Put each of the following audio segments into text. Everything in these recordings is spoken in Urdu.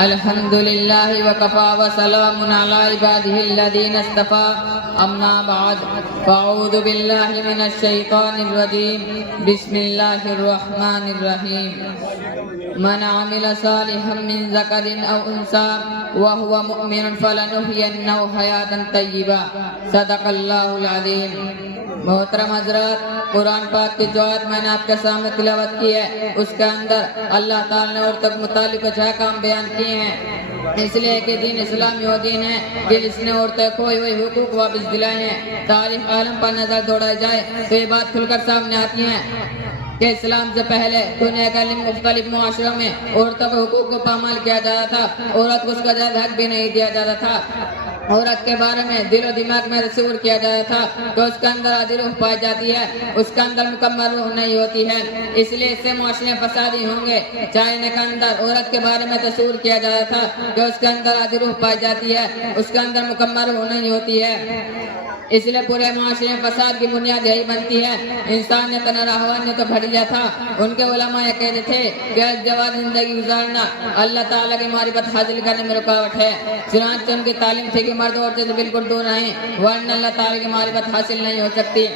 الحمد لله وكفى وسلام على عباده الذين اصطفى أما بعد فأعوذ بالله من الشيطان الرجيم بسم الله الرحمن الرحيم من عمل صالحا من ذكر أو أنثى وهو مؤمن فلنحيينه حياة طيبة صدق الله العظيم۔ محترم حضرات، قرآن پاک کی جو آیت میں نے آپ کے سامنے تلاوت کی ہے اس کے اندر اللہ تعالیٰ نے عورتوں کے متعلق کچھ احکام بیان کیے ہیں، اس لیے کہ دین اسلام وہ دین ہے کہ جس نے عورتیں کھوئی ہوئی حقوق واپس دلائے ہیں۔ تاریخ عالم پر نظر دوڑا جائے تو یہ بات کھل کر سامنے آتی ہیں کہ اسلام سے پہلے دنیا کے مختلف معاشروں میں عورتوں کے حقوق کو پامال کیا جاتا تھا، عورت کو اس کا جائز حق بھی نہیں دیا جاتا تھا، عورت کے بارے میں دل و دماغ میں تصور کیا جاتا تھا کہ اس کے اندر آدھی روح پائی جاتی ہے، اس کے اندر مکمل روح نہیں ہوتی ہے، اس لیے اس سے معاشرے فسادی ہوں گے۔ چائنا کے اندر عورت کے بارے میں تصور کیا جاتا تھا کہ اس کے اندر آدھی روح پائی جاتی ہے، اس کے اندر مکمل روح نہیں ہوتی ہے، اس لیے پورے معاشرے میں فساد کی بنیاد یہی بنتی ہے۔ انسان نے روحانیت تو گھڑ لیا تھا، ان کے علماء یہ کہتے تھے کہ ازدواج زندگی گزارنا اللہ تعالیٰ کی معرفت حاصل کرنے میں رکاوٹ ہے، چنانچہ ان کی تعلیم تھی کہ مرد عورتیں سے بالکل دور رہیں ورنہ اللہ تعالیٰ کی معرفت حاصل نہیں ہو سکتی۔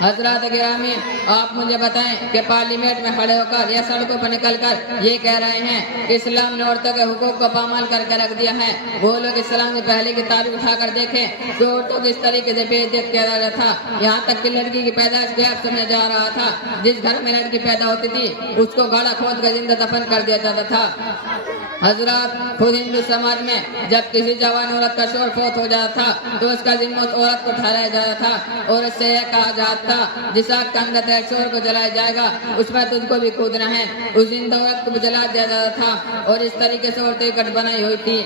حضرات گرامی، آپ مجھے بتائیں کہ پارلیمنٹ میں کھڑے ہو کر یا سڑکوں پر نکل کر یہ کہہ رہے ہیں کہ اسلام نے عورتوں کے حقوق کو پامال کر کے رکھ دیا ہے، وہ لوگ اسلام سے پہلے کی تاریخ اٹھا کر دیکھیں کہ عورتوں کو اس طریقے سے بے عزت کیا جاتا تھا، یہاں تک کہ لڑکی کی پیدائش غیاب سمجھا جا رہا تھا، جس گھر میں لڑکی پیدا ہوتی تھی اس کو گاڑا کھود کر زندہ دفن کر دیا جاتا تھا۔ حضرات، خود ہندو سماج میں جب کسی جوان عورت کا شوہر فوت ہو جاتا تھا تو اس کا ذمہ عورت کو ٹھہرایا جاتا تھا اور اس سے یہ کہا جاتا تھا جس آگ کے اندر تیرے شوہر کو جلایا جائے گا اس میں تجھ کو بھی کودنا ہے، اس زندہ عورت کو بھی جلا دیا جاتا تھا اور اس طریقے سے عورتیں کٹ بنائی ہوئی تھی۔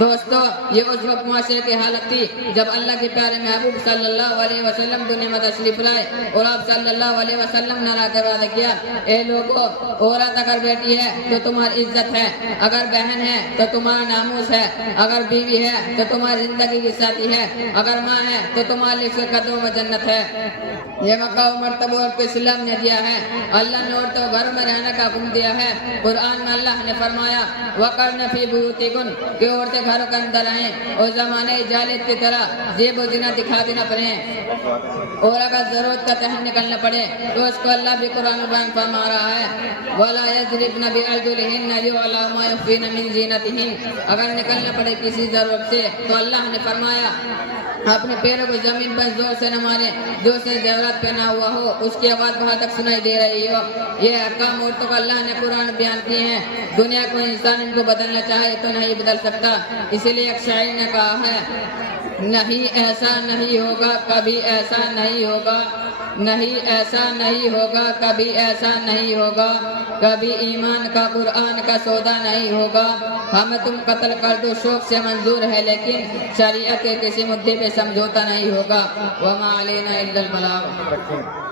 دوستو، یہ اس وقت معاشرے کی حالت تھی جب اللہ کے پیارے محبوب صلی اللہ علیہ وسلم دنیا میں تشریف لائے اور آپ صلی اللہ علیہ وسلم نے اللہ کے وعدہ کیا، اے لوگو، عورت اگر بیٹی ہے تو تمہاری عزت ہے، اگر بہن ہے تو تمہارا ناموس ہے، اگر بیوی ہے تو تمہاری زندگی کی ساتھی ہے، اگر ماں ہے تو تمہارے لیے اس کے قدموں میں جنت ہے۔ یہ مقام مرتبہ عورت کو اسلام نے دیا ہے، اللہ نے عورتوں کو گھروں میں رہنے کا حکم دیا ہے۔ قرآن میں اللہ نے فرمایا وَقَرْنَ فِي بُيُوتِكُنَّ کہ عورتیں گھروں کے اندر رہیں اور زمانے جاہلیت کی طرح زیب و زینت دکھاتی نہ پڑیں، اور اگر ضرورت کا تحن نکلنا پڑے تو اس کو اللہ بھی قرآن بیان فرما رہا ہے وَلَا يَضْرِبْنَ بِأَرْجُلِهِنَّ لِيُعْلَمَ مَا يُخْفِينَ مِنْ زِينَتِهِنَّ اگر نکلنا پڑے کسی ضرورت سے تو اللہ نے فرمایا اپنے پیروں کو زمین پر زور سے نہ مارے، جو سے زیورات پہنا ہوا ہو اس کی آواز وہاں تک سنائی دے رہی ہو۔ یہ احکام عورتوں کو اللہ نے قرآن بیان کیے ہیں، دنیا کو انسان ان کو بدلنا چاہے تو نہیں بدل سکتا، اسی لیے ایک شاعر نے کہا ہے نہیں ایسا نہیں ہوگا کبھی ایسا نہیں ہوگا، نہیں ایسا نہیں ہوگا کبھی ایسا نہیں ہوگا، کبھی ایمان کا قرآن کا سودا نہیں ہوگا، ہمیں تم قتل کر دو شوق سے منظور ہے لیکن شریعت کے کسی مدعے پہ سمجھوتا نہیں ہوگا، وما علینا الا البلاغ۔